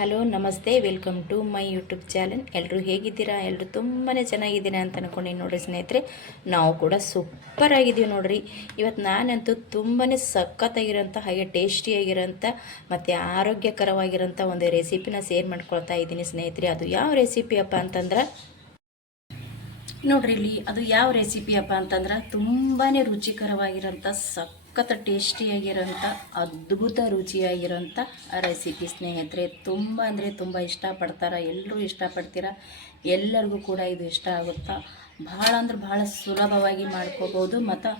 Hello ನಮಸ್ತೆ, welcome to my YouTube channel. ಎಲ್ಲರೂ ಹೇಗಿದ್ದೀರಾ? ಎಲ್ಲರೂ ತುಂಬಾ ಚೆನ್ನಾಗಿದ್ದೀರಾ ಅಂತ ಅಂದ್ಕೊಂಡು ನೋಡಿರಿ ಸ್ನೇಹಿತರೆ, ನಾವು ಕೂಡ ಸೂಪರ್ ಆಗಿದ್ದೀವಿ ನೋಡ್ರಿ. ಇವತ್ತು ನಾನಂತೂ ತುಂಬಾ ಸಖತ್ತಾಗಿರೋಂಥ ಹಾಗೆ ಟೇಸ್ಟಿಯಾಗಿರೋಂಥ ಮತ್ತು ಆರೋಗ್ಯಕರವಾಗಿರೋಂಥ ಒಂದು ರೆಸಿಪಿನ ಶೇರ್ ಮಾಡ್ಕೊಳ್ತಾ ಇದ್ದೀನಿ ಸ್ನೇಹಿತರೆ. ಅದು ಯಾವ ರೆಸಿಪಿ ಅಪ್ಪ ಅಂತಂದ್ರೆ ನೋಡ್ರಿ, ಇಲ್ಲಿ ಅದು ಯಾವ ರೆಸಿಪಿ ಅಪ್ಪ ಅಂತಂದ್ರೆ ತುಂಬಾ ರುಚಿಕರವಾಗಿರೋಂಥ ಸಖತ್ ಟೇಸ್ಟಿಯಾಗಿರೋಂಥ ಅದ್ಭುತ ರುಚಿಯಾಗಿರೋಂಥ ರೆಸಿಪಿ ಸ್ನೇಹಿತರೆ. ತುಂಬ ಅಂದರೆ ತುಂಬ ಇಷ್ಟಪಡ್ತಾರೆ, ಎಲ್ಲರೂ ಇಷ್ಟಪಡ್ತೀರ, ಎಲ್ಲರಿಗೂ ಕೂಡ ಇದು ಇಷ್ಟ ಆಗುತ್ತಾ. ಭಾಳ ಅಂದ್ರೆ ಭಾಳ ಸುಲಭವಾಗಿ ಮಾಡ್ಕೋಬೋದು ಮತ್ತು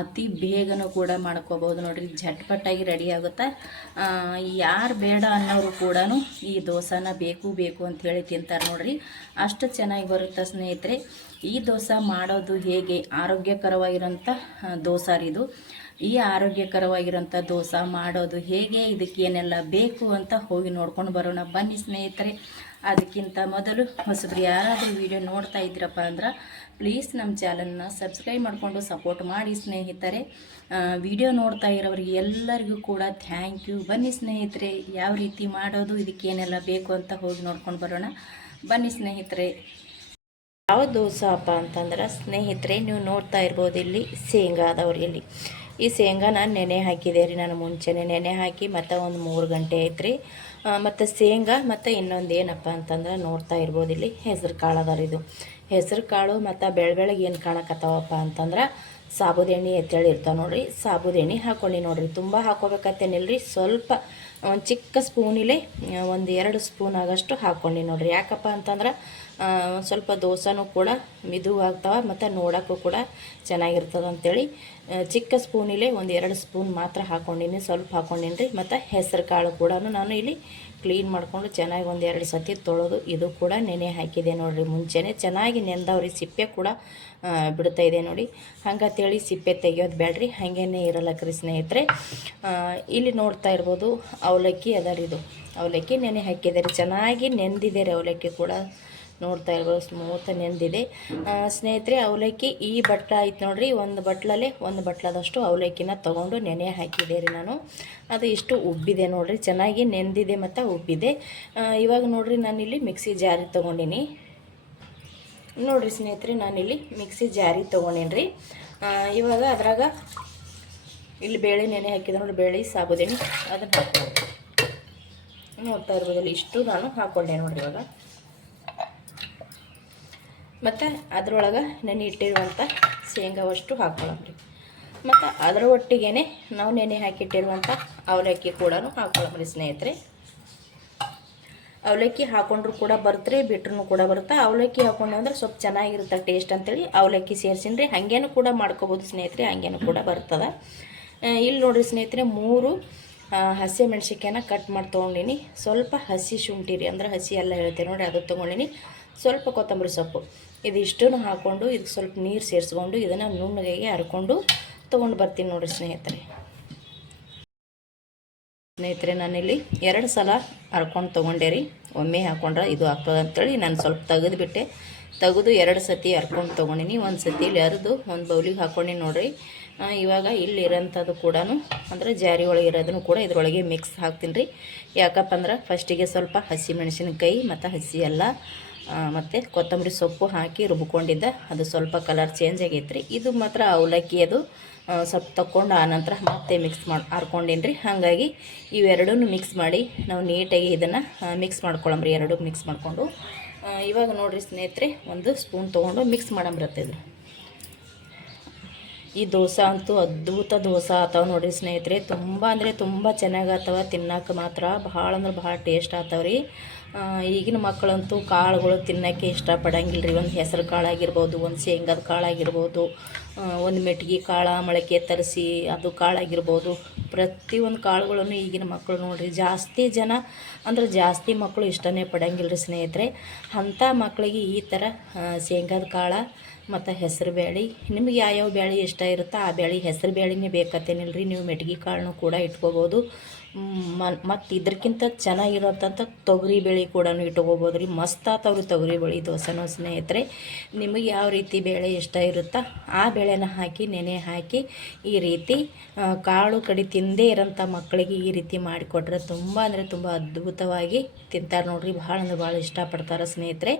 ಅತಿ ಬೇಗನೂ ಕೂಡ ಮಾಡ್ಕೋಬೋದು ನೋಡಿರಿ. ಝಟ್ಪಟ್ಟಾಗಿ ರೆಡಿ ಆಗುತ್ತೆ. ಯಾರು ಬೇಡ ಅನ್ನೋರು ಕೂಡ ಈ ದೋಸೆನ ಬೇಕು ಅಂಥೇಳಿ ತಿಂತಾರೆ ನೋಡಿರಿ. ಅಷ್ಟು ಚೆನ್ನಾಗಿ ಬರುತ್ತೆ ಸ್ನೇಹಿತರೆ. ಈ ದೋಸೆ ಮಾಡೋದು ಹೇಗೆ, ಆರೋಗ್ಯಕರವಾಗಿರೋಂಥ ದೋಸೆ ಇದು. ಈ ಆರೋಗ್ಯಕರವಾಗಿರೋಂಥ ದೋಸೆ ಮಾಡೋದು ಹೇಗೆ, ಇದಕ್ಕೇನೆಲ್ಲ ಬೇಕು ಅಂತ ಹೋಗಿ ನೋಡ್ಕೊಂಡು ಬರೋಣ ಬನ್ನಿ ಸ್ನೇಹಿತರೆ. ಅದಕ್ಕಿಂತ ಮೊದಲು ಹೊಸಬ್ರು ಯಾರಾದರೂ ವಿಡಿಯೋ ನೋಡ್ತಾ ಇದ್ದೀರಪ್ಪ ಅಂದ್ರೆ ಪ್ಲೀಸ್ ನಮ್ಮ ಚಾನಲ್ನ ಸಬ್ಸ್ಕ್ರೈಬ್ ಮಾಡಿಕೊಂಡು ಸಪೋರ್ಟ್ ಮಾಡಿ ಸ್ನೇಹಿತರೆ. ವಿಡಿಯೋ ನೋಡ್ತಾ ಇರೋರಿಗೆ ಎಲ್ಲರಿಗೂ ಕೂಡ ಥ್ಯಾಂಕ್ ಯು. ಬನ್ನಿ ಸ್ನೇಹಿತರೆ, ಯಾವ ರೀತಿ ಮಾಡೋದು, ಇದಕ್ಕೇನೆಲ್ಲ ಬೇಕು ಅಂತ ಹೋಗಿ ನೋಡ್ಕೊಂಡು ಬರೋಣ ಬನ್ನಿ ಸ್ನೇಹಿತರೆ. ಯಾವ ದೋಸೆ ಅಪ್ಪ ಅಂತಂದ್ರೆ ಸ್ನೇಹಿತರೆ, ನೀವು ನೋಡ್ತಾ ಇರ್ಬೋದು ಇಲ್ಲಿ ಶೇಂಗಾ ಅದಾವ್ರಿ. ಇಲ್ಲಿ ಈ ಶೇಂಗಾನ ನೆನೆ ಹಾಕಿದೆ ರೀ ನಾನು ಮುಂಚೆನೇ ನೆನೆ ಹಾಕಿ, ಮತ್ತು ಒಂದು 3 ಗಂಟೆ ಐತ್ರಿ. ಮತ್ತು ಶೇಂಗಾ ಮತ್ತು ಇನ್ನೊಂದು ಏನಪ್ಪ ಅಂತಂದ್ರೆ ನೋಡ್ತಾ ಇರ್ಬೋದು ಇಲ್ಲಿ ಹೆಸರು ಕಾಳು ಅದಾರ. ಇದು ಹೆಸರು ಕಾಳು ಮತ್ತು ಬೆಳಗ್ಗೆ ಏನು ಕಾಣಕತ್ತಾವಪ್ಪ ಅಂತಂದ್ರೆ ಸಾಬುದ ಎಣ್ಣೆ ಎತ್ತೇಳಿ ಇರ್ತಾವೆ ನೋಡಿರಿ. ಸಾಬುದ ಎಣ್ಣೆ ಹಾಕ್ಕೊಂಡು ನೋಡಿರಿ, ತುಂಬ ಹಾಕೋಬೇಕತ್ತೇನಿಲ್ಲ ರೀ, ಸ್ವಲ್ಪ ಒಂದು ಚಿಕ್ಕ ಸ್ಪೂನಿಲೆ 1-2 ಸ್ಪೂನ್ ಆಗಷ್ಟು ಹಾಕ್ಕೊಂಡು ನೋಡಿರಿ. ಯಾಕಪ್ಪ ಅಂತಂದ್ರೆ ಒಂದು ಸ್ವಲ್ಪ ದೋಸೆನೂ ಕೂಡ ಮಿದುವಾಗ್ತಾವೆ ಮತ್ತು ನೋಡೋಕ್ಕೂ ಕೂಡ ಚೆನ್ನಾಗಿರ್ತದೆ ಅಂಥೇಳಿ ಚಿಕ್ಕ ಸ್ಪೂನಿಲೆ 1-2 ಸ್ಪೂನ್ ಮಾತ್ರ ಹಾಕ್ಕೊಂಡಿನಿ, ಸ್ವಲ್ಪ ಹಾಕ್ಕೊಂಡಿನಿ ರೀ. ಮತ್ತು ಹೆಸರು ಕಾಳು ಕೂಡ ನಾನು ಇಲ್ಲಿ ಕ್ಲೀನ್ ಮಾಡಿಕೊಂಡು ಚೆನ್ನಾಗಿ 1-2 ಸತಿ ತೊಳೆದು ಇದು ಕೂಡ ನೆನೆ ಹಾಕಿದೆ ನೋಡಿರಿ. ಮುಂಚೆನೇ ಚೆನ್ನಾಗಿ ನೆಂದವ್ರಿ, ಸಿಪ್ಪೆ ಕೂಡ ಬಿಡ್ತಾ ಇದೆ ನೋಡಿ. ಹಂಗಂತೇಳಿ ಸಿಪ್ಪೆ ತೆಗಿಯೋದು ಬೇಡ್ರಿ, ಹಾಗೇನೇ ಇರಲ್ಲಕ್ರಿ ಸ್ನೇಹಿತರೆ. ಇಲ್ಲಿ ನೋಡ್ತಾ ಇರ್ಬೋದು ಅವಲಕ್ಕಿ ಅದರಿ. ಇದು ಅವಲಕ್ಕಿ ನೆನೆ ಹಾಕಿದೆ ರೀ, ಚೆನ್ನಾಗಿ ನೆಂದಿದೆ ರೀ ಅವಲಕ್ಕಿ ಕೂಡ. ನೋಡ್ತಾ ಇರ್ಬೋದು ಸ್ಮೂತ್ ನೆಂದಿದೆ ಸ್ನೇಹಿತರೆ. ಅವಲಕ್ಕಿ ಈ ಬಟ್ಲ ಆಯ್ತು ನೋಡ್ರಿ, ಒಂದು ಬಟ್ಲಲ್ಲೇ 1 ಬಟ್ಲದಷ್ಟು ಅವಲಕ್ಕಿನ ತೊಗೊಂಡು ನೆನೆ ಹಾಕಿದೆ ರೀ ನಾನು. ಅದು ಇಷ್ಟು ಉಬ್ಬಿದೆ ನೋಡಿರಿ, ಚೆನ್ನಾಗಿ ನೆಂದಿದೆ ಮತ್ತು ಉಬ್ಬಿದೆ. ಇವಾಗ ನೋಡಿರಿ ನಾನಿಲ್ಲಿ ಮಿಕ್ಸಿ ಜಾರಿ ತೊಗೊಂಡಿನಿ ನೋಡಿರಿ ಸ್ನೇಹಿತರೆ. ನಾನಿಲ್ಲಿ ಮಿಕ್ಸಿ ಜಾರಿ ತೊಗೊಂಡೇನಿ ರೀ. ಇವಾಗ ಅದ್ರಾಗ ಇಲ್ಲಿ ಬೇಳೆ ನೆನೆ ಹಾಕಿದೆ ನೋಡಿ, ಬೇಳೆ ಸಾಬುದೆಣ್ಣೆ ಅದನ್ನು ಹಾಕ್ಕೊಂಡು ನೋಡ್ತಾ ಇರ್ಬೋದಲ್ಲಿ ಇಷ್ಟು ನಾನು ಹಾಕ್ಕೊಂಡೆ ನೋಡಿರಿ. ಇವಾಗ ಮತ್ತು ಅದರೊಳಗೆ ನೆನೆ ಇಟ್ಟಿರುವಂಥ ಶೇಂಗಾವಷ್ಟು ಹಾಕ್ಕೊಳ್ಳಂಬ್ರಿ. ಮತ್ತು ಅದರ ಒಟ್ಟಿಗೆ ನಾವು ನೆನೆ ಹಾಕಿಟ್ಟಿರುವಂಥ ಅವಲಕ್ಕಿ ಕೂಡ ಹಾಕ್ಕೊಳ್ಳಂಬ್ರಿ ಸ್ನೇಹಿತರೆ. ಅವಲಕ್ಕಿ ಹಾಕೊಂಡ್ರು ಕೂಡ ಬರ್ತಾರೆ, ಬಿಟ್ರೂ ಕೂಡ ಬರುತ್ತೆ. ಅವಲಕ್ಕಿ ಹಾಕೊಂಡೆ ಅಂದ್ರೆ ಸ್ವಲ್ಪ ಚೆನ್ನಾಗಿರುತ್ತೆ ಟೇಸ್ಟ್ ಅಂತೇಳಿ ಅವಲಕ್ಕಿ ಸೇರಿಸಿನ್ರಿ. ಹಾಗೇನೂ ಕೂಡ ಮಾಡ್ಕೋಬೋದು ಸ್ನೇಹಿತರೆ, ಹಾಗೇನೂ ಕೂಡ ಬರ್ತದೆ. ಇಲ್ಲಿ ನೋಡಿರಿ ಸ್ನೇಹಿತರೆ, 3 ಹಸಿ ಮೆಣಸಿನ್ಕಾಯಿನ ಕಟ್ ಮಾಡಿ ತೊಗೊಂಡಿನಿ. ಸ್ವಲ್ಪ ಹಸಿ ಶುಂಠಿ ರೀ, ಅಂದ್ರೆ ಹಸಿ ಎಲ್ಲ ಹೇಳ್ತೇವೆ ನೋಡಿ, ಅದು ತೊಗೊಂಡಿನಿ. ಸ್ವಲ್ಪ ಕೊತ್ತಂಬರಿ ಸೊಪ್ಪು, ಇದಿಷ್ಟನ್ನು ಹಾಕ್ಕೊಂಡು ಇದಕ್ಕೆ ಸ್ವಲ್ಪ ನೀರು ಸೇರಿಸ್ಕೊಂಡು ಇದನ್ನು ನುಣ್ಣಗೆ ಹರ್ಕೊಂಡು ತೊಗೊಂಡು ಬರ್ತೀನಿ ನೋಡಿರಿ ಸ್ನೇಹಿತರೆ. ನಾನಿಲ್ಲಿ 2 ಸಲ ಹರ್ಕೊಂಡು ತೊಗೊಂಡೆ ರೀ. ಒಮ್ಮೆ ಹಾಕ್ಕೊಂಡ್ರೆ ಇದು ಆಗ್ತದೆ ಅಂಥೇಳಿ ನಾನು ಸ್ವಲ್ಪ ತೆಗೆದು 2 ಸತಿ ಹರ್ಕೊಂಡು ತೊಗೊಂಡಿನಿ. ಒಂದು ಸತಿ ಇಲ್ಲಿ ಹರಿದು ಒಂದು ಬೌಲಿಗೆ ಹಾಕ್ಕೊಂಡು ನೋಡಿರಿ. ಇವಾಗ ಇಲ್ಲಿ ಇರೋಂಥದ್ದು ಕೂಡ ಅಂದರೆ ಜಾರಿ ಒಳಗೆ ಇರೋದನ್ನು ಕೂಡ ಇದರೊಳಗೆ ಮಿಕ್ಸ್ ಹಾಕ್ತೀನಿ ರೀ. ಯಾಕಪ್ಪ ಅಂದ್ರೆ ಫಸ್ಟಿಗೆ ಸ್ವಲ್ಪ ಹಸಿ ಮೆಣಸಿನಕಾಯಿ ಮತ್ತು ಹಸಿ ಎಲ್ಲ ಮತ್ತು ಕೊತ್ತಂಬರಿ ಸೊಪ್ಪು ಹಾಕಿ ರುಬ್ಕೊಂಡಿದ್ದ, ಅದು ಸ್ವಲ್ಪ ಕಲರ್ ಚೇಂಜ್ ಆಗೈತೆ ರೀ. ಇದು ಮಾತ್ರ ಅವಲಕ್ಕಿ ಅದು ಸ್ವಲ್ಪ ತಕ್ಕೊಂಡು ಆನಂತರ ಮತ್ತೆ ಮಿಕ್ಸ್ ಮಾಡಿ ಹರ್ಕೊಂಡೀನಿ ರೀ. ಹಾಗಾಗಿ ಇವೆರಡೂ ಮಿಕ್ಸ್ ಮಾಡಿ ನಾವು ನೀಟಾಗಿ ಇದನ್ನು ಮಿಕ್ಸ್ ಮಾಡ್ಕೊಳ್ಳಂಬ್ರಿ, ಎರಡೂ ಮಿಕ್ಸ್ ಮಾಡಿಕೊಂಡು. ಇವಾಗ ನೋಡಿರಿ ಸ್ನೇಹಿತರೆ, 1 ಸ್ಪೂನ್ ತೊಗೊಂಡು ಮಿಕ್ಸ್ ಮಾಡಂಬ್ರತ್ತೆ. ಇದು ಈ ದೋಸೆ ಅಂತೂ ಅದ್ಭುತ ದೋಸೆ ಆತಾವ ನೋಡಿರಿ ಸ್ನೇಹಿತರೆ. ತುಂಬ ಅಂದರೆ ತುಂಬ ಚೆನ್ನಾಗತ್ತವ, ತಿನ್ನೋಕೆ ಮಾತ್ರ ಭಾಳ ಅಂದ್ರೆ ಭಾಳ ಟೇಸ್ಟ್ ಆತಾವ್ರಿ. ಈಗಿನ ಮಕ್ಕಳಂತೂ ಕಾಳುಗಳು ತಿನ್ನೋಕ್ಕೆ ಇಷ್ಟಪಡಂಗಿಲ್ಲ ರೀ. ಒಂದು ಹೆಸರು ಕಾಳಾಗಿರ್ಬೋದು, ಒಂದು ಶೇಂಗಾದ ಕಾಳಾಗಿರ್ಬೋದು, ಒಂದು ಮೆಟ್ಗೆ ಕಾಳು ಮೊಳಕೆ ತರಿಸಿ ಅದು ಕಾಳಾಗಿರ್ಬೋದು, ಪ್ರತಿಯೊಂದು ಕಾಳುಗಳನ್ನು ಈಗಿನ ಮಕ್ಕಳು ನೋಡಿರಿ ಜಾಸ್ತಿ ಜನ ಅಂದ್ರೆ ಜಾಸ್ತಿ ಮಕ್ಕಳು ಇಷ್ಟನೇ ಪಡಂಗಿಲ್ಲ ರೀ ಸ್ನೇಹಿತರೆ. ಅಂಥ ಮಕ್ಕಳಿಗೆ ಈ ಥರ ಶೇಂಗಾದ ಕಾಳು ಮತ್ತು ಹೆಸರು ಬೇಳೆ, ನಿಮ್ಗೆ ಯಾವ್ಯಾವ ಬೇಳೆ ಇಷ್ಟ ಇರುತ್ತೋ ಆ ಬೇಳೆ, ಹೆಸರು ಬೇಳೆನೇ ಬೇಕತ್ತೇನಿಲ್ಲ ರೀ. ನೀವು ಮೆಟ್ಗೆ ಕಾಳನ್ನು ಕೂಡ ಇಟ್ಕೋಬೋದು. ಮತ್ತು ಇದಕ್ಕಿಂತ ಚೆನ್ನಾಗಿರೋಂಥ ತೊಗರಿ ಬೇಳೆ ಕೂಡ ಇಟ್ಕೋಬೋದು ರೀ. ಮಸ್ತ್ ಆತವ್ರಿ ತೊಗರಿ ಬೇಳೆ ದೋಸೆನೂ ಸ್ನೇಹಿತರೆ. ನಿಮಗೆ ಯಾವ ರೀತಿ ಬೇಳೆ ಇಷ್ಟ ಇರುತ್ತೋ ಆ ಬೇಳೆನ ಹಾಕಿ ನೆನೆ ಹಾಕಿ ಈ ರೀತಿ ಕಾಳು ಕಡಿ ತಿಂದೇ ಇರೋಂಥ ಮಕ್ಕಳಿಗೆ ಈ ರೀತಿ ಮಾಡಿಕೊಟ್ರೆ ತುಂಬ ಅಂದರೆ ತುಂಬ ಅದ್ಭುತವಾಗಿ ತಿಂತಾರೆ ನೋಡಿರಿ. ಭಾಳ ಅಂದ್ರೆ ಭಾಳ ಇಷ್ಟಪಡ್ತಾರೆ ಸ್ನೇಹಿತರೆ.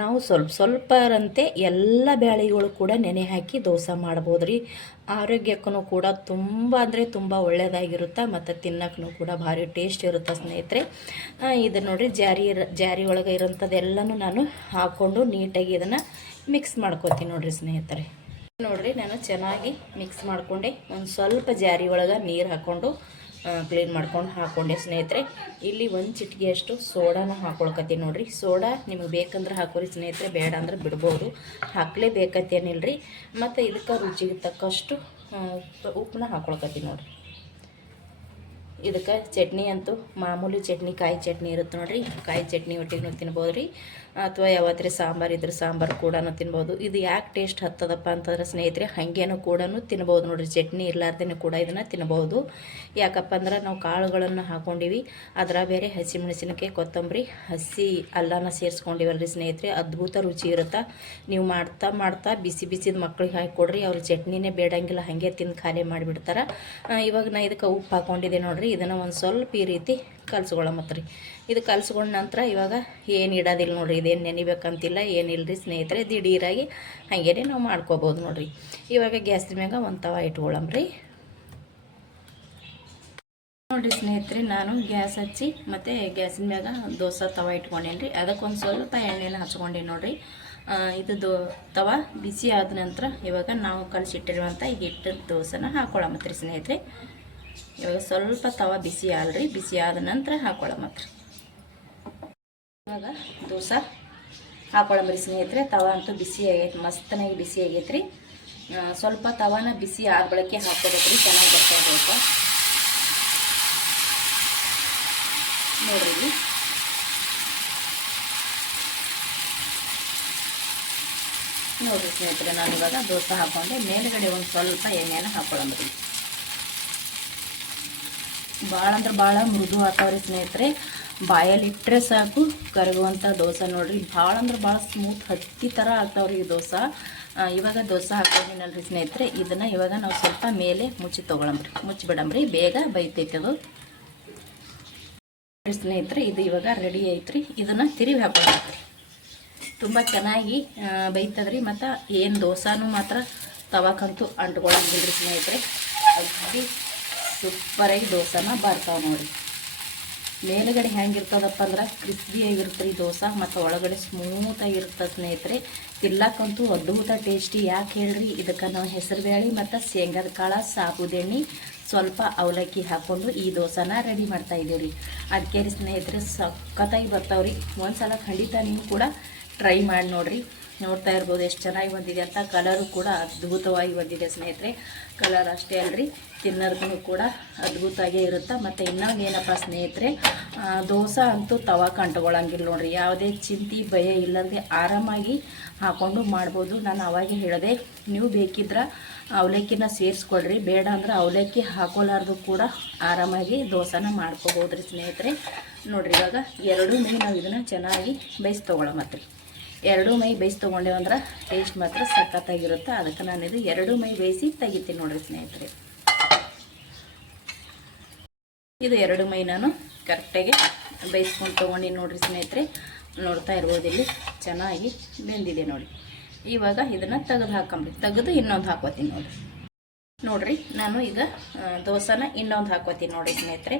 ನಾವು ಸ್ವಲ್ಪರಂತೆ ಎಲ್ಲ ಬೇಳೆಗಳು ಕೂಡ ನೆನೆ ಹಾಕಿ ದೋಸೆ ಮಾಡ್ಬೋದು ರೀ. ಆರೋಗ್ಯಕ್ಕೂ ಕೂಡ ತುಂಬ ಅಂದರೆ ತುಂಬ ಒಳ್ಳೆಯದಾಗಿರುತ್ತೆ ಮತ್ತು ತಿನ್ನೋಕ್ಕೂ ಕೂಡ ಭಾರಿ ಟೇಸ್ಟ್ ಇರುತ್ತೆ ಸ್ನೇಹಿತರೆ. ಇದು ನೋಡಿರಿ ಜಾರಿ ಒಳಗೆ ಇರೋಂಥದ್ದೆಲ್ಲನೂ ನಾನು ಹಾಕ್ಕೊಂಡು ನೀಟಾಗಿ ಇದನ್ನು ಮಿಕ್ಸ್ ಮಾಡ್ಕೊತೀನಿ ನೋಡಿರಿ ಸ್ನೇಹಿತರೆ. ನೋಡಿರಿ ನಾನು ಚೆನ್ನಾಗಿ ಮಿಕ್ಸ್ ಮಾಡಿಕೊಂಡೆ. ಒಂದು ಸ್ವಲ್ಪ ಜಾರಿ ಒಳಗೆ ನೀರು ಹಾಕ್ಕೊಂಡು ಕ್ಲೀನ್ ಮಾಡ್ಕೊಂಡು ಹಾಕ್ಕೊಂಡೆ ಸ್ನೇಹಿತರೆ. ಇಲ್ಲಿ ಒಂದು ಚಿಟಿಕೆಯಷ್ಟು ಸೋಡಾನ ಹಾಕ್ಕೊಳ್ಕತ್ತೀನಿ ನೋಡಿರಿ. ಸೋಡಾ ನಿಮಗೆ ಬೇಕಂದ್ರೆ ಹಾಕೋರಿ ಸ್ನೇಹಿತರೆ, ಬೇಡ ಅಂದ್ರೆ ಬಿಡ್ಬೋದು. ಹಾಕಲೇಬೇಕತ್ತೇನಿಲ್ಲ. ಮತ್ತು ಇದಕ್ಕೆ ರುಚಿಗೆ ತಕ್ಕಷ್ಟು ಉಪ್ಪನ್ನ ಹಾಕ್ಕೊಳ್ಕತ್ತೀನಿ ನೋಡಿರಿ. ಇದಕ್ಕೆ ಚಟ್ನಿ ಅಂತೂ ಮಾಮೂಲಿ ಚಟ್ನಿ, ಕಾಯಿ ಚಟ್ನಿ ಇರುತ್ತೆ ನೋಡಿರಿ. ಕಾಯಿ ಚಟ್ನಿ ಒಟ್ಟಿಗೂ ತಿನ್ಬೋದು ರೀ, ಅಥವಾ ಯಾವತ್ತೇ ಸಾಂಬಾರು ಇದ್ರೆ ಸಾಂಬಾರು ಕೂಡ ತಿನ್ಬೋದು. ಇದು ಯಾಕೆ ಟೇಸ್ಟ್ ಹತ್ತದಪ್ಪ ಅಂತಂದ್ರೆ ಸ್ನೇಹಿತರೆ, ಹಾಗೇನೂ ಕೂಡ ತಿನ್ಬೋದು ನೋಡಿರಿ. ಚಟ್ನಿ ಇರ್ಲಾರ್ದೇ ಕೂಡ ಇದನ್ನು ತಿನ್ಬೋದು. ಯಾಕಪ್ಪ ಅಂದ್ರೆ ನಾವು ಕಾಳುಗಳನ್ನು ಹಾಕ್ಕೊಂಡಿವಿ, ಅದರ ಬೇರೆ ಹಸಿಮೆಣಸಿನಕಾಯಿ, ಕೊತ್ತಂಬರಿ, ಹಸಿ ಅಲ್ಲನ ಸೇರಿಸ್ಕೊಂಡಿವಲ್ರಿ ಸ್ನೇಹಿತರೆ. ಅದ್ಭುತ ರುಚಿ ಇರುತ್ತೆ. ನೀವು ಮಾಡ್ತಾ ಬಿಸಿ ಬಿಸಿದ ಮಕ್ಳಿಗೆ ಹಾಕಿಕೊಡ್ರಿ, ಅವ್ರು ಚಟ್ನಿನೇ ಬೇಡಂಗಿಲ್ಲ, ಹಾಗೆ ತಿಂದು ಖಾಲಿ ಮಾಡಿಬಿಡ್ತಾರೆ. ಇವಾಗ ನಾನು ಇದಕ್ಕೆ ಉಪ್ಪು ಹಾಕ್ಕೊಂಡಿದ್ದೆ ನೋಡಿರಿ. ಇದನ್ನು ಒಂದು ಸ್ವಲ್ಪ ಈ ರೀತಿ ಕಲ್ಸ್ಕೊಳ್ಳೋಮತ್ತ ರೀ. ಇದು ಕಲ್ಸ್ಕೊಂಡ ನಂತರ ಇವಾಗ ಏನು ಇಡೋದಿಲ್ಲ ನೋಡಿರಿ. ಇದೇನು ನೆನಿಬೇಕಂತಿಲ್ಲ, ಏನಿಲ್ಲ ರೀ ಸ್ನೇಹಿತರೆ. ದಿಢೀರಾಗಿ ಹಾಗೇ ನಾವು ಮಾಡ್ಕೋಬೋದು ನೋಡಿರಿ. ಇವಾಗ ಗ್ಯಾಸ್ ಮ್ಯಾಗ ಒಂದು ತವ ಇಟ್ಕೊಳ್ಳಂಬ್ರಿ ನೋಡಿರಿ ಸ್ನೇಹಿತರೆ. ನಾನು ಗ್ಯಾಸ್ ಹಚ್ಚಿ ಮತ್ತು ಗ್ಯಾಸಿನ ಮ್ಯಾಗ ದೋಸೆ ತವ ಇಟ್ಕೊಂಡೇನಿ ರೀ. ಅದಕ್ಕೊಂದು ಸ್ವಲ್ಪ ಎಣ್ಣೆನ ಹಚ್ಕೊಂಡೇನಿ ನೋಡಿರಿ. ಇದು ತವ ಬಿಸಿ ಆದ ನಂತರ ಇವಾಗ ನಾವು ಕಲಸಿಟ್ಟಿರುವಂಥ ಹಿಟ್ಟಿನ ದೋಸೆನ ಹಾಕ್ಕೊಳ್ಳಮತ್ರಿ ಸ್ನೇಹಿತರೆ. ಇವಾಗ ಸ್ವಲ್ಪ ತವ ಬಿಸಿ ಆಲ್ರಿ, ಬಿಸಿ ಆದ ನಂತರ ಹಾಕ್ಕೊಳ್ಳಮತ್ರಿ. ಇವಾಗ ದೋಸೆ ಹಾಕ್ಕೊಳ್ಳಂಬ್ರಿ ಸ್ನೇಹಿತರೆ. ತವ ಅಂತೂ ಬಿಸಿ ಆಗೈತೆ, ಮಸ್ತನಾಗಿ ಬಿಸಿ ಆಗೈತೆ ರೀ. ಸ್ವಲ್ಪ ತವಾನ ಬಿಸಿ ಆದ ಬಳಕೆ ಹಾಕ್ಕೋಬೇಕ್ರಿ, ಚೆನ್ನಾಗಿ ಬರ್ತಾ ಇರುತ್ತೆ ನೋಡ್ರಿ. ನೋಡಿರಿ ಸ್ನೇಹಿತರೆ, ನಾನು ಇವಾಗ ದೋಸೆ ಹಾಕ್ಕೊಂಡೆ. ಮೇಲುಗಡೆ ಒಂದು ಸ್ವಲ್ಪ ಎಣ್ಣೆನ ಹಾಕ್ಕೊಳ್ಳಂಬ್ರಿ. ಭಾಳ ಅಂದ್ರೆ ಭಾಳ ಮೃದು ಆಗ್ತಾವ್ರಿ ಸ್ನೇಹಿತರೆ. ಬಾಯಲ್ಲಿಟ್ಟರೆ ಸಾಕು ಕರಗುವಂಥ ದೋಸೆ ನೋಡಿರಿ. ಭಾಳ ಅಂದ್ರೆ ಭಾಳ ಸ್ಮೂತ್ ಹತ್ತಿ ಥರ ಆಗ್ತಾವ್ರಿ ಈ ದೋಸೆ. ಇವಾಗ ದೋಸೆ ಹಾಕೊಂಡಿನಲ್ರಿ ಸ್ನೇಹಿತರೆ, ಇದನ್ನು ಇವಾಗ ನಾವು ಸ್ವಲ್ಪ ಮೇಲೆ ಮುಚ್ಚಿಬಿಡಂಬ್ರಿ, ಬೇಗ ಬೈತೈತೆ ಅದು ಸ್ನೇಹಿತರೆ. ಇದು ಇವಾಗ ರೆಡಿ ಐತ್ರಿ. ಇದನ್ನು ತಿರುವಿ ಹಾಕೊಳ್ಳಿ. ತುಂಬ ಚೆನ್ನಾಗಿ ಬೈತದ್ರಿ. ಮತ್ತು ಏನು ದೋಸೆನೂ ಮಾತ್ರ ತವಾಕಂತೂ ಅಂಟ್ಕೊಳ್ಳಂಗಿಲ್ಲ ರೀ ಸ್ನೇಹಿತರೆ. ಅಗ್ದಿ ಸೂಪರಾಗಿ ದೋಸೆನ ಬರ್ತಾವೆ ನೋಡಿ. ಮೇಲುಗಡೆ ಹೆಂಗಿರ್ತದಪ್ಪ ಅಂದ್ರೆ ಕ್ರಿಸ್ಪಿಯಾಗಿರುತ್ತೆ ರೀ ದೋಸೆ, ಮತ್ತು ಒಳಗಡೆ ಸ್ಮೂತಾಗಿರ್ತದೆ ಸ್ನೇಹಿತರೆ. ತಿನ್ನಕ್ಕಂತೂ ಅದ್ಭುತ ಟೇಸ್ಟಿ. ಯಾಕೆ ಹೇಳ್ರಿ, ಇದಕ್ಕೆ ನಾವು ಹೆಸರುಬೇಳೆ ಮತ್ತು ಶೇಂಗಾದ ಕಾಳು, ಸಾಬುದೆಣ್ಣೆ, ಸ್ವಲ್ಪ ಅವಲಕ್ಕಿ ಹಾಕ್ಕೊಂಡು ಈ ದೋಸೆನ ರೆಡಿ ಮಾಡ್ತಾ ಇದ್ದೀವಿ ರೀ. ಅದಕ್ಕೆ ರೀ ಸ್ನೇಹಿತರೆ, ಸಖತ್ತಾಗಿ ಬರ್ತಾವ್ರಿ. ಒಂದು ಸಲ ಖಂಡಿತ ನೀವು ಕೂಡ ಟ್ರೈ ಮಾಡಿ ನೋಡಿರಿ. ನೋಡ್ತಾ ಇರ್ಬೋದು ಎಷ್ಟು ಚೆನ್ನಾಗಿ ಬಂದಿದೆ ಅಂತ. ಕಲರು ಕೂಡ ಅದ್ಭುತವಾಗಿ ಬಂದಿದೆ ಸ್ನೇಹಿತರೆ. ಕಲರ್ ಅಷ್ಟೇ ಅಲ್ರಿ, ತಿನ್ನೋದಕ್ಕೂ ಕೂಡ ಅದ್ಭುತವಾಗೇ ಇರುತ್ತೆ. ಮತ್ತು ಇನ್ನೊಂದು ಏನಪ್ಪ ಸ್ನೇಹಿತರೆ, ದೋಸೆ ಅಂತೂ ತವಾಕ ಅಂಟ್ಕೊಳ್ಳಂಗಿಲ್ಲ ನೋಡಿರಿ. ಯಾವುದೇ ಚಿಂತೆ ಭಯ ಇಲ್ಲದೆ ಆರಾಮಾಗಿ ಹಾಕ್ಕೊಂಡು ಮಾಡ್ಬೋದು. ನಾನು ಅವಾಗೇ ಹೇಳಿದೆ, ನೀವು ಬೇಕಿದ್ರೆ ಅವಲಕ್ಕಿನ ಸೇರಿಸ್ಕೊಳ್ರಿ, ಬೇಡ ಅಂದ್ರೆ ಅವಲಕ್ಕಿ ಹಾಕೋಲಾರ್ದು ಕೂಡ ಆರಾಮಾಗಿ ದೋಸೆನ ಮಾಡ್ಕೋಬೋದು ರೀ ಸ್ನೇಹಿತರೆ. ನೋಡಿರಿ, ಇವಾಗ ಎರಡೂ ಮೈ ನಾವು ಇದನ್ನು ಚೆನ್ನಾಗಿ ಬೇಯಿಸಿ ತೊಗೊಳಮತ್ರಿ. ಎರಡೂ ಮೈ ಬೇಯಿಸಿ ತೊಗೊಂಡೇವಂದ್ರೆ ಟೇಸ್ಟ್ ಮಾತ್ರ ಸಖತ್ತಾಗಿರುತ್ತೆ. ಅದಕ್ಕೆ ನಾನಿದು ಎರಡೂ ಮೈ ಬೇಯಿಸಿ ತೆಗಿತೀನಿ ನೋಡಿರಿ ಸ್ನೇಹಿತರೆ. ಇದು ಎರಡು ಮೈ ನಾನು ಕರೆಕ್ಟಾಗಿ ಬೇಯಿಸ್ಕೊಂಡು ತೊಗೊಂಡಿನಿ ನೋಡಿರಿ ಸ್ನೇಹಿತರೆ. ನೋಡ್ತಾ ಇರ್ಬೋದು, ಇಲ್ಲಿ ಚೆನ್ನಾಗಿ ಬೆಂದಿದೆ ನೋಡಿ. ಇವಾಗ ಇದನ್ನು ತೆಗೆದು ಇನ್ನೊಂದು ಹಾಕೋತೀನಿ ನೋಡಿರಿ. ನಾನು ಈಗ ದೋಸೆನ ಇನ್ನೊಂದು ಹಾಕೋತೀನಿ ನೋಡಿ ಸ್ನೇಹಿತರೆ.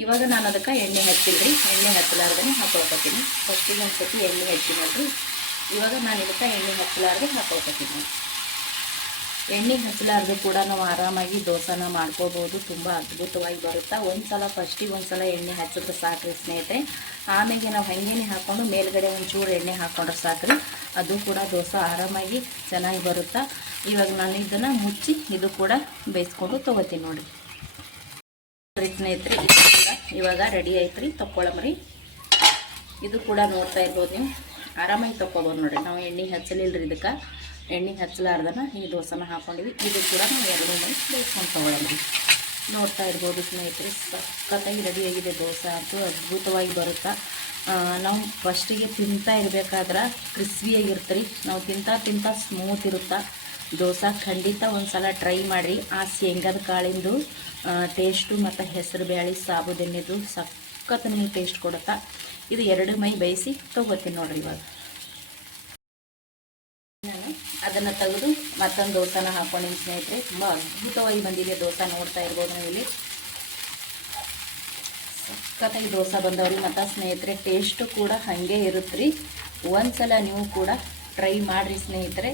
ಇವಾಗ ನಾನು ಅದಕ್ಕೆ ಎಣ್ಣೆ ಹಚ್ಚಿಲ್ರಿ, ಎಣ್ಣೆ ಹಚ್ಚಲಾರ್ದೇ ಹಾಕೊಳ್ಕೊತೀನಿ. ಫಸ್ಟಿಗೆ ಒಂದು ಸತಿ ಎಣ್ಣೆ ಹಚ್ಚಿ ನೋಡಿರಿ. ಇವಾಗ ನಾನು ಇದಕ್ಕೆ ಎಣ್ಣೆ ಹಚ್ಚಲಾರ್ದೆ ಹಾಕೊಳ್ಕೊತೀನಿ. ಎಣ್ಣೆ ಹಚ್ಚಲಾರ್ದೆ ಕೂಡ ನಾವು ಆರಾಮಾಗಿ ದೋಸೆನ ಮಾಡ್ಕೋಬೋದು. ತುಂಬ ಅದ್ಭುತವಾಗಿ ಬರುತ್ತೆ. ಫಸ್ಟಿಗೆ ಒಂದು ಸಲ ಎಣ್ಣೆ ಹಚ್ಚಿದ್ರೆ ಸಾಕ್ರಿ ಸ್ನೇಹಿತರೆ. ಆಮೇಲೆ ನಾವು ಹಂಗೇನೆ ಹಾಕ್ಕೊಂಡು ಮೇಲ್ಗಡೆ ಒಂಚೂರು ಎಣ್ಣೆ ಹಾಕ್ಕೊಂಡ್ರೆ ಸಾಕ್ರಿ, ಅದು ಕೂಡ ದೋಸೆ ಆರಾಮಾಗಿ ಚೆನ್ನಾಗಿ ಬರುತ್ತೆ. ಇವಾಗ ನಾನು ಇದನ್ನು ಮುಚ್ಚಿ ಇದು ಕೂಡ ಬೇಯಿಸ್ಕೊಂಡು ತೊಗೋತೀನಿ ನೋಡಿ ಸ್ನೇಹಿತರೆ. ಇದು ಕೂಡ ಇವಾಗ ರೆಡಿ ಐತ್ರಿ, ತೊಗೊಳಮ್ರಿ. ಇದು ಕೂಡ ನೋಡ್ತಾ ಇರ್ಬೋದು ನೀವು, ಆರಾಮಾಗಿ ತೊಗೊಬೋದು ನೋಡಿರಿ. ನಾವು ಎಣ್ಣೆ ಹಚ್ಚಲಿಲ್ಲರಿ, ಇದಕ್ಕೆ ಎಣ್ಣೆ ಹಚ್ಚಲಾರ್ದನ ಈ ದೋಸೆನ ಹಾಕ್ಕೊಂಡಿವಿ. ಇದು ಕೂಡ ನಾವು ಎರಡು ಮೈ ಬೇಯಿಸ್ಕೊಂಡು ತೊಗೊಳಮ್ರಿ. ನೋಡ್ತಾ ಇರ್ಬೋದು ಸ್ನೇಹಿತರೆ, ಸಖತ್ತಾಗಿ ರೆಡಿಯಾಗಿದೆ ದೋಸೆ ಅಂತೂ ಅದ್ಭುತವಾಗಿ ಬರುತ್ತಾ. ನಾವು ಫಸ್ಟಿಗೆ ತಿಂತಾ ಇರಬೇಕಾದ್ರೆ ಕ್ರಿಸ್ಪಿಯಾಗಿರ್ತೀರಿ, ನಾವು ತಿಂತಾ ಸ್ಮೂತ್ ಇರುತ್ತಾ ದೋಸೆ. ಖಂಡಿತ ಒಂದು ಸಲ ಟ್ರೈ ಮಾಡಿರಿ. ಆ ಶೇಂಗಾದ ಕಾಳಿಂದು ಟೇಸ್ಟು ಮತ್ತು ಹೆಸರು ಬೇಳೆ ಸಾಬುದೆಣ್ಣೆದು ಸಖತ್ ನಿಮಗೆ ಟೇಸ್ಟ್ ಕೊಡುತ್ತಾ. ಇದು 2 ಮೈ ಬೇಯಿಸಿ ತೊಗೋತೀನಿ ನೋಡಿರಿ. ಇವಾಗ ನಾನು ಅದನ್ನು ತೆಗೆದು ಮತ್ತೊಂದು ದೋಸೆನ ಹಾಕ್ಕೊಂಡಿನಿ ಸ್ನೇಹಿತರೆ. ತುಂಬ ಅದ್ಭುತವಾಗಿ ಬಂದಿದೆ ದೋಸೆ, ನೋಡ್ತಾ ಇರ್ಬೋದು ನೀವು ಇಲ್ಲಿ. ಸಖತ್ತಾಗಿ ದೋಸೆ ಬಂದವ್ರಿ. ಮತ್ತು ಸ್ನೇಹಿತರೆ ಟೇಸ್ಟು ಕೂಡ ಹಾಗೆ ಇರುತ್ತೆ ರೀ. ಒಂದ್ಸಲ ನೀವು ಕೂಡ ಟ್ರೈ ಮಾಡಿರಿ ಸ್ನೇಹಿತರೆ.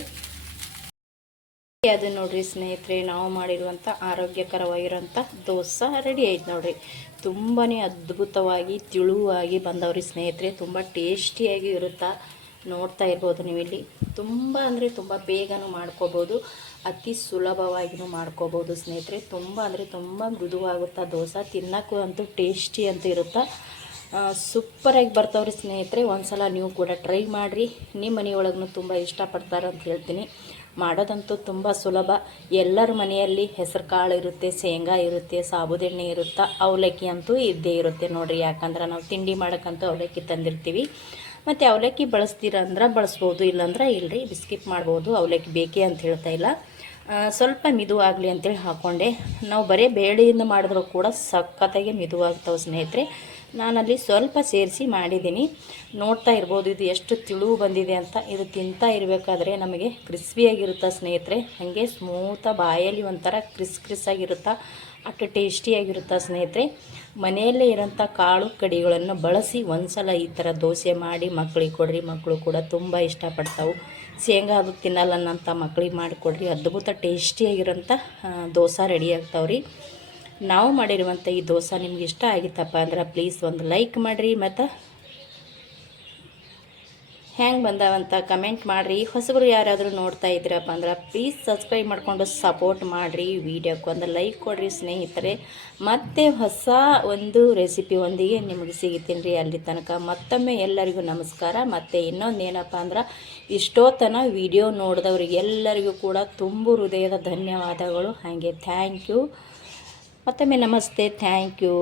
ಅದು ನೋಡ್ರಿ ಸ್ನೇಹಿತರೆ, ನಾವು ಮಾಡಿರುವಂಥ ಆರೋಗ್ಯಕರವಾಗಿರೋಂಥ ದೋಸೆ ರೆಡಿ ಆಯ್ತು ನೋಡ್ರಿ. ತುಂಬಾ ಅದ್ಭುತವಾಗಿ ತಿಳುವಾಗಿ ಬಂದವ್ರಿ ಸ್ನೇಹಿತರೆ. ತುಂಬ ಟೇಸ್ಟಿಯಾಗಿ ಇರುತ್ತಾ, ನೋಡ್ತಾ ಇರ್ಬೋದು ನೀವು ಇಲ್ಲಿ. ತುಂಬ ಅಂದರೆ ತುಂಬ ಬೇಗನೂ ಮಾಡ್ಕೋಬೋದು, ಅತಿ ಸುಲಭವಾಗಿಯೂ ಮಾಡ್ಕೋಬೋದು ಸ್ನೇಹಿತರೆ. ತುಂಬ ಅಂದರೆ ತುಂಬ ಮೃದುವಾಗುತ್ತಾ ದೋಸೆ, ತಿನ್ನೋಕ್ಕೂ ಅಂತೂ ಟೇಸ್ಟಿ ಅಂತ ಇರುತ್ತಾ. ಸೂಪರಾಗಿ ಬರ್ತಾವ್ರಿ ಸ್ನೇಹಿತರೆ. ಒಂದು ಸಲ ನೀವು ಕೂಡ ಟ್ರೈ ಮಾಡಿರಿ. ನಿಮ್ಮ ಮನೆಯೊಳಗೂ ತುಂಬ ಇಷ್ಟಪಡ್ತಾರೆ ಅಂತ ಹೇಳ್ತೀನಿ. ಮಾಡೋದಂತೂ ತುಂಬ ಸುಲಭ. ಎಲ್ಲರ ಮನೆಯಲ್ಲಿ ಹೆಸರು ಕಾಳು ಇರುತ್ತೆ, ಶೇಂಗಾ ಇರುತ್ತೆ, ಸಾಬುದೆಣ್ಣೆ ಇರುತ್ತೆ, ಅವಲಕ್ಕಿ ಅಂತೂ ಇದ್ದೇ ಇರುತ್ತೆ ನೋಡಿರಿ. ಯಾಕಂದ್ರೆ ನಾವು ತಿಂಡಿ ಮಾಡೋಕ್ಕಂತೂ ಅವಲಕ್ಕಿ ತಂದಿರ್ತೀವಿ. ಮತ್ತು ಅವಲಕ್ಕಿ ಬಳಸ್ತೀರಂದ್ರೆ ಬಳಸ್ಬೋದು, ಇಲ್ಲಾಂದ್ರೆ ಇಲ್ಲರಿ, ಬಿಸ್ಕಿಟ್ ಮಾಡ್ಬೋದು. ಅವಲಕ್ಕಿ ಬೇಕೇ ಅಂತ ಹೇಳ್ತಾ ಇಲ್ಲ. ಸ್ವಲ್ಪ ಮಿದುವಾಗಲಿ ಅಂತೇಳಿ ಹಾಕ್ಕೊಂಡೆ. ನಾವು ಬರೀ ಬೇಳೆಯಿಂದ ಮಾಡಿದ್ರೂ ಕೂಡ ಸಖತ್ತಾಗಿ ಮಿದುವಾಗ್ತಾವೆ ಸ್ನೇಹಿತರೆ. ನಾನಲ್ಲಿ ಸ್ವಲ್ಪ ಸೇರಿಸಿ ಮಾಡಿದ್ದೀನಿ. ನೋಡ್ತಾ ಇರ್ಬೋದು ಇದು ಎಷ್ಟು ತಿಳುವು ಬಂದಿದೆ ಅಂತ. ಇದು ತಿಂತಾ ಇರಬೇಕಾದ್ರೆ ನಮಗೆ ಕ್ರಿಸ್ಪಿಯಾಗಿರುತ್ತೆ ಸ್ನೇಹಿತರೆ. ಹಾಗೆ ಸ್ಮೂತ ಬಾಯಲ್ಲಿ ಒಂಥರ ಕ್ರಿಸ್ ಆಗಿರುತ್ತಾ, ಅಷ್ಟು ಟೇಸ್ಟಿಯಾಗಿರುತ್ತೆ ಸ್ನೇಹಿತರೆ. ಮನೆಯಲ್ಲೇ ಇರೋಂಥ ಕಾಳು ಕಡಿಗಳನ್ನು ಬಳಸಿ ಒಂದ್ಸಲ ಈ ಥರ ದೋಸೆ ಮಾಡಿ ಮಕ್ಕಳಿಗೆ ಕೊಡ್ರಿ. ಮಕ್ಕಳು ಕೂಡ ತುಂಬ ಇಷ್ಟಪಡ್ತಾವೆ. ಶೇಂಗಾ ಅದು ತಿನ್ನಲ್ಲನ್ನಂಥ ಮಕ್ಕಳಿಗೆ ಮಾಡಿಕೊಡ್ರಿ. ಅದ್ಭುತ ಟೇಸ್ಟಿಯಾಗಿರೋಂಥ ದೋಸೆ ರೆಡಿ ಆಗ್ತಾವ್ರಿ. ನಾವು ಮಾಡಿರುವಂಥ ಈ ದೋಸೆ ನಿಮ್ಗೆ ಇಷ್ಟ ಆಗಿತ್ತಪ್ಪ ಅಂದ್ರೆ ಪ್ಲೀಸ್ ಒಂದು ಲೈಕ್ ಮಾಡಿರಿ, ಮತ್ತು ಹೆಂಗೆ ಬಂದಾವಂತ ಕಮೆಂಟ್ ಮಾಡಿರಿ. ಹೊಸಬರು ಯಾರಾದರೂ ನೋಡ್ತಾ ಇದ್ದೀರಪ್ಪ ಅಂದ್ರೆ ಪ್ಲೀಸ್ ಸಬ್ಸ್ಕ್ರೈಬ್ ಮಾಡಿಕೊಂಡು ಸಪೋರ್ಟ್ ಮಾಡಿರಿ. ವಿಡಿಯೋಕ್ಕೆ ಒಂದು ಲೈಕ್ ಕೊಡಿರಿ ಸ್ನೇಹಿತರೆ. ಮತ್ತೆ ಹೊಸ ಒಂದು ರೆಸಿಪಿ ಒಂದಿಗೆ ನಿಮಗೆ ಸಿಗುತ್ತೀನಿ ರೀ. ಅಲ್ಲಿ ತನಕ ಮತ್ತೊಮ್ಮೆ ಎಲ್ಲರಿಗೂ ನಮಸ್ಕಾರ. ಮತ್ತು ಇನ್ನೊಂದು ಏನಪ್ಪ ಅಂದ್ರೆ ಇಷ್ಟೊತ್ತನ ವಿಡಿಯೋ ನೋಡಿದವ್ರಿಗೆ ಎಲ್ಲರಿಗೂ ಕೂಡ ತುಂಬ ಹೃದಯದ ಧನ್ಯವಾದಗಳು. ಹಾಗೆ ಥ್ಯಾಂಕ್ ಯು. ಮತ್ತೊಮ್ಮೆ ನಮಸ್ತೆ, ಥ್ಯಾಂಕ್ ಯು.